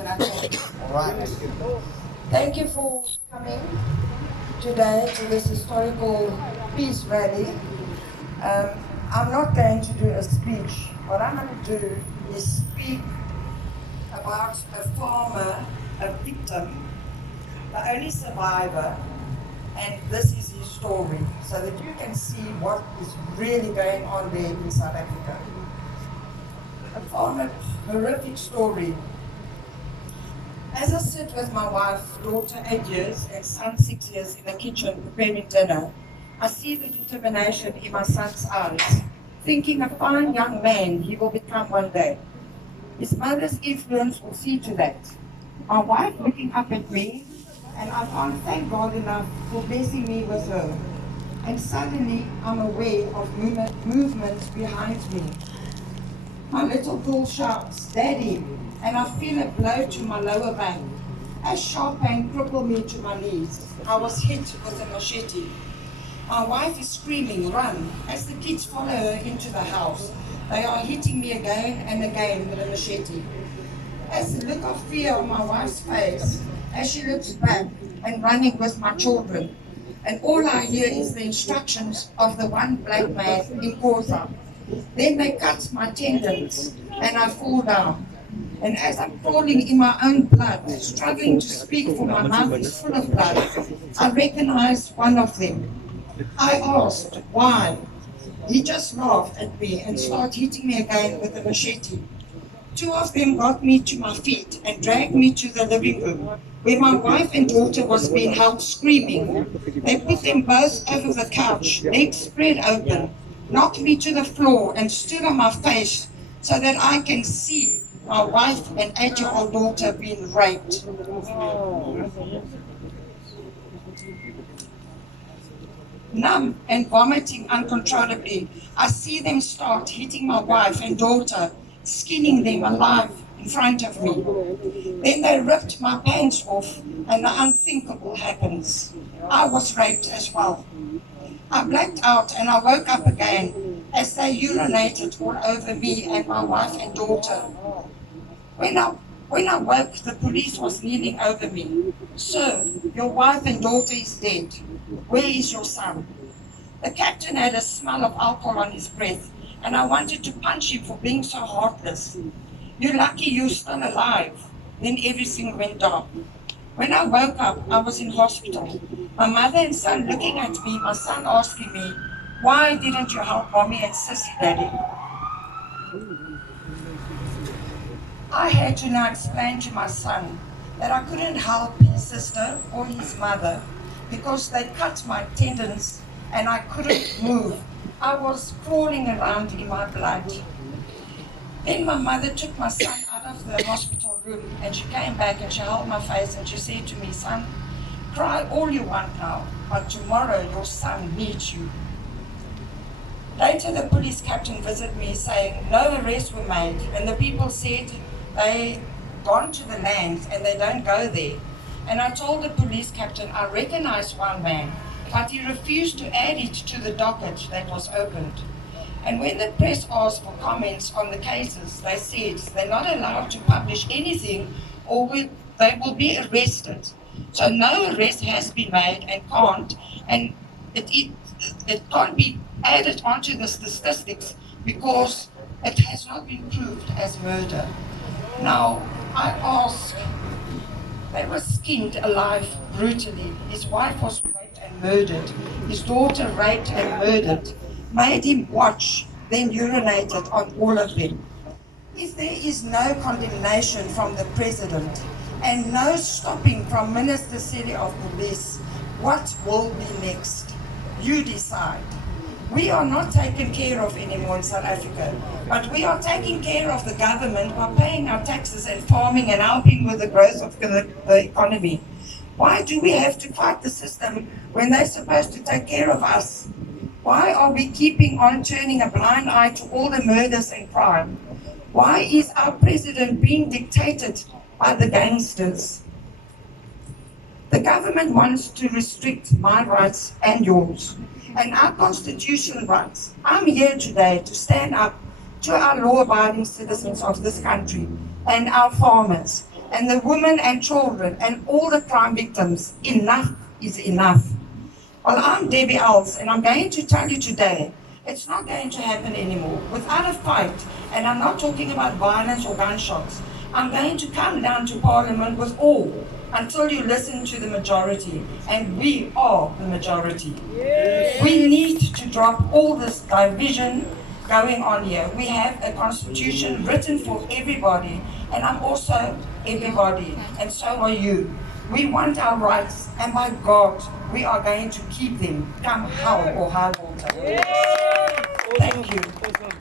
All right. Thank you for coming today to this historical peace rally. I'm not going to do a speech. What I'm going to do is speak about a farmer, a victim, the only survivor, and this is his story, so that you can see what is really going on there in South Africa. A farmer, horrific story. As I sit with my wife, daughter 8 years, and son 6 years in the kitchen preparing dinner, I see the determination in my son's eyes, thinking a fine young man he will become one day. His mother's influence will see to that. My wife looking up at me, and I can't thank God enough for blessing me with her. And suddenly I'm aware of movement behind me. My little girl shouts, "Daddy," and I feel a blow to my lower back. A sharp pain crippled me to my knees. I was hit with a machete. My wife is screaming, "Run!" As the kids follow her into the house. They are hitting me again and again with a machete. As the look of fear on my wife's face, as she looks back and running with my children, and all I hear is the instructions of the one black man in Xhosa. Then they cut my tendons and I fall down. And as I'm crawling in my own blood, struggling to speak for my mouth is full of blood, I recognize one of them. I asked, "Why?" He just laughed at me and started hitting me again with a machete. Two of them got me to my feet and dragged me to the living room, where my wife and daughter was being held screaming. They put them both over the couch, legs spread open, knocked me to the floor and stood on my face so that I can see my wife and 8-year-old daughter being raped. Numb and vomiting uncontrollably, I see them start hitting my wife and daughter, skinning them alive in front of me. Then they ripped my pants off and the unthinkable happens. I was raped as well. I blacked out and I woke up again as they urinated all over me and my wife and daughter. When I woke, the police was kneeling over me. "Sir, your wife and daughter is dead. Where is your son?" The captain had a smell of alcohol on his breath, and I wanted to punch him for being so heartless. "You're lucky you're still alive." Then everything went dark. When I woke up, I was in hospital. My mother and son looking at me, my son asking me, "Why didn't you help mommy and sissy, daddy?" I had to now explain to my son that I couldn't help his sister or his mother because they cut my tendons and I couldn't move. I was crawling around in my blood. Then my mother took my son out of the hospital room and she came back and she held my face and she said to me, "Son, cry all you want now, but tomorrow your son needs you." Later the police captain visited me saying no arrests were made and the people said they gone to the land and they don't go there. And I told the police captain I recognize one man, but he refused to add it to the docket that was opened. And when the press asked for comments on the cases, they said they're not allowed to publish anything or they will be arrested. So no arrest has been made and can't, and it can't be added onto the statistics because it has not been proved as murder. Now, I ask, they were skinned alive brutally. His wife was raped and murdered. His daughter raped and murdered. Made him watch, then urinated on all of them. If there is no condemnation from the president and no stopping from Minister Celi of Police, what will be next? You decide. We are not taken care of anymore in South Africa, but we are taking care of the government by paying our taxes and farming and helping with the growth of the economy. Why do we have to fight the system when they're supposed to take care of us? Why are we keeping on turning a blind eye to all the murders and crime? Why is our president being dictated by the gangsters? The government wants to restrict my rights and yours, and our constitutional rights. I'm here today to stand up to our law-abiding citizens of this country and our farmers and the women and children and all the crime victims. Enough is enough. Well, I'm Debbie Els, and I'm going to tell you today, it's not going to happen anymore. Without a fight, and I'm not talking about violence or gunshots, I'm going to come down to Parliament with all until you listen to the majority, and we are the majority. Yes. We need to drop all this division going on here. We have a constitution written for everybody, and I'm also everybody, and so are you. We want our rights, and by God, we are going to keep them, come hell or high water. Thank you.